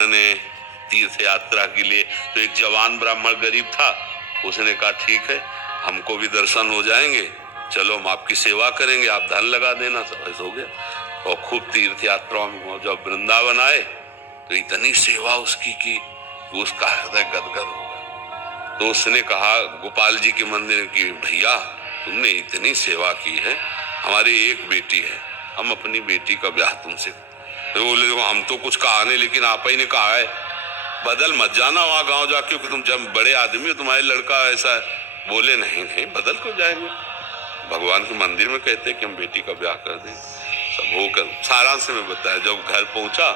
ने तीर्थ यात्रा के लिए, तो एक जवान ब्राह्मण गरीब था, उसने कहा ठीक है हमको भी दर्शन हो जाएंगे, चलो हम आपकी सेवा करेंगे, आप धन लगा देना। सब ऐसा हो गया और खूब तीर्थ यात्राओं में जब वृंदावन आए तो इतनी सेवा उसकी की उसका हृदय गदगद हो गया। तो उसने कहा गोपाल जी के मंदिर की, भैया तुमने इतनी सेवा की है, हमारी एक बेटी है, हम अपनी बेटी का ब्याह तुमसे। तो बोले देखो हम तो कुछ कहा नहीं, लेकिन आप ही ने कहा है बदल मत जाना वहां गांव जाके, क्योंकि तुम जब बड़े आदमी हो, तुम्हारे लड़का ऐसा है। बोले नहीं नहीं बदल क्यों जाएंगे, भगवान के मंदिर में कहते कि हम बेटी का ब्याह कर दें। सब होकर सारांश में बताया। जब घर पहुंचा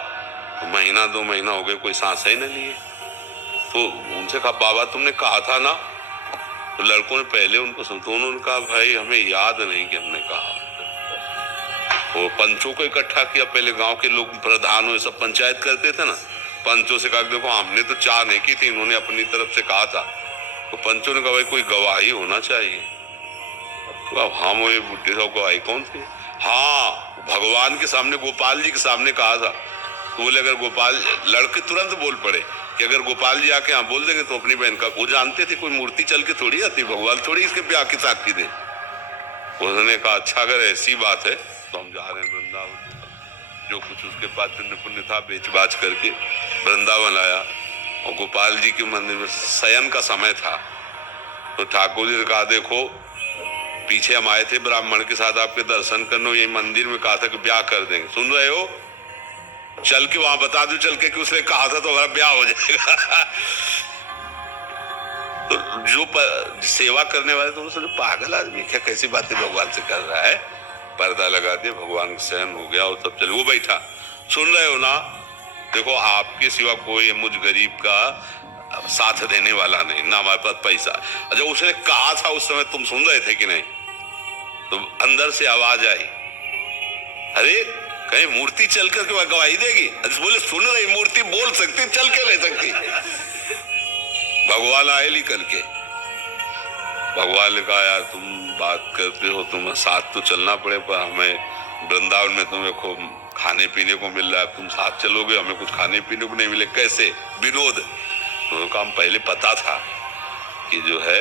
तो महीना 2 महीना हो गए, कोई सांस ही न लिए। तो उनसे कहा बाबा तुमने कहा था ना, तो लड़कों ने पहले उनको सुन, तो उन्होंने कहा भाई हमें याद नहीं कि हमने कहा। वो पंचों को इकट्ठा किया, पहले गांव के लोग प्रधान हुए, सब पंचायत करते थे ना, पंचों से कहा देखो हमने तो चाह नहीं की थी, इन्होंने अपनी तरफ से कहा था। तो पंचों ने कहा भाई कोई गवाही होना चाहिए। तो अब हाँ वो बुढ़े साहब गवाही कौन थी? हाँ भगवान के सामने, गोपाल जी के सामने कहा था। तो बोले अगर गोपाल, लड़के तुरंत बोल पड़े कि अगर गोपाल जी आके यहाँ बोल देंगे तो अपनी बहन का, वो जानते थे कोई मूर्ति चल के थोड़ी आती, भगवान थोड़ी इसके ब्याह की साक्षी दे। उन्होंने कहा अच्छा अगर ऐसी बात है तो हम जा रहे हैं वृंदावन। जो कुछ उसके पास पुण्य पुण्य था बेच बाच करके वृंदावन आया, और गोपाल जी के मंदिर में शयन का समय था। तो ठाकुर जी ने कहा देखो पीछे हम आए थे ब्राह्मण के साथ आपके दर्शन करने, ये मंदिर में कहा था कि ब्याह कर देंगे, सुन रहे हो? चल के वहां बता दो चल के कि उसने कहा था तो हमारा ब्याह हो जाएगा। तो जो सेवा करने वाले तो जो पागल आदमी क्या कैसी बातें भगवान से कर रहा है, पर्दा लगा दिया, भगवान का सहन हो गया और सब चले। वो बैठा, सुन रहे हो ना, देखो आपके सिवा कोई मुझ गरीब का साथ देने वाला नहीं, ना हमारे पास पैसा। अच्छा उसने कहा था उस समय तुम सुन रहे थे कि नहीं? तो अंदर से आवाज आई, अरे कहीं मूर्ति चल करके गवाही देगी? बोले सुन रही, मूर्ति बोल सकती चल के नहीं सकती। भगवान आए निकल के, भगवान ने कहा यार तुम बात करते हो, तुम्हें साथ तो चलना पड़े, पर हमें वृंदावन में तुम्हें खूब खाने पीने को मिल रहा है, तुम साथ चलोगे, हमें कुछ खाने पीने को नहीं मिले, कैसे? विनोद। तो काम पहले पता था कि जो है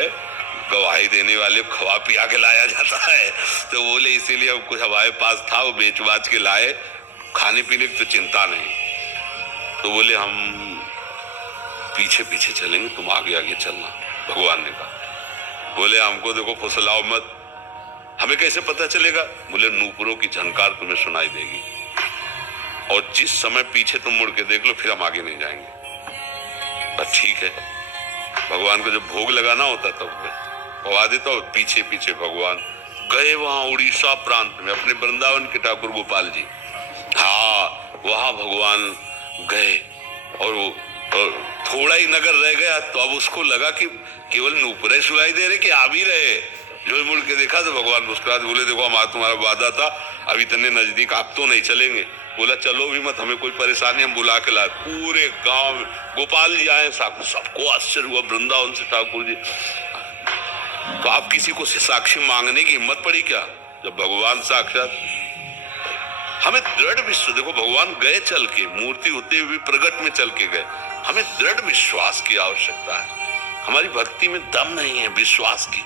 गवाही देने वाले को खवा पिया के लाया जाता है, तो बोले इसीलिए अब कुछ हमारे पास था वो बेच बाच के लाए, खाने पीने की तो चिंता नहीं। तो बोले हम पीछे पीछे चलेंगे, तुम आगे आगे चलना, भगवान ने कहा। बोले हमको देखो फुसलाओ मत, हमें कैसे पता चलेगा? बोले नूपुरों की झनकार तुम्हें सुनाई देगी, और जिस समय पीछे तुम मुड़ के देख लो फिर हम आगे नहीं जाएंगे। बस ठीक है, भगवान को जब भोग लगाना होता तब पवा देता, और पीछे पीछे भगवान गए वहां उड़ीसा प्रांत में अपने वृंदावन के ठाकुर गोपाल जी, हाँ वहां भगवान गए, और थोड़ा ही नगर रह गया तो अब उसको लगा कि केवल नूपुरे सुनाई दे रहे कि आ भी रहे। जो मुड़ के देखा तो भगवान मुस्कुराते बोले देखो हम तुम्हारा वादा था, अभी इतने नजदीक आप तो नहीं चलेंगे। बोला चलो भी मत, हमें कोई परेशानी, हम बुला के लाए। पूरे गांव में गोपाल जी आए, सबको आश्चर्य हुआ वृंदावन से ठाकुर जी। तो आप किसी को साक्षी मांगने की हिम्मत पड़ी क्या, जब भगवान साक्षात? हमें दृढ़ विश्वास, देखो भगवान गए चल के, मूर्ति होते हुए प्रगट में चल के गए, हमें दृढ़ विश्वास की आवश्यकता है। हमारी भक्ति में दम नहीं है विश्वास की।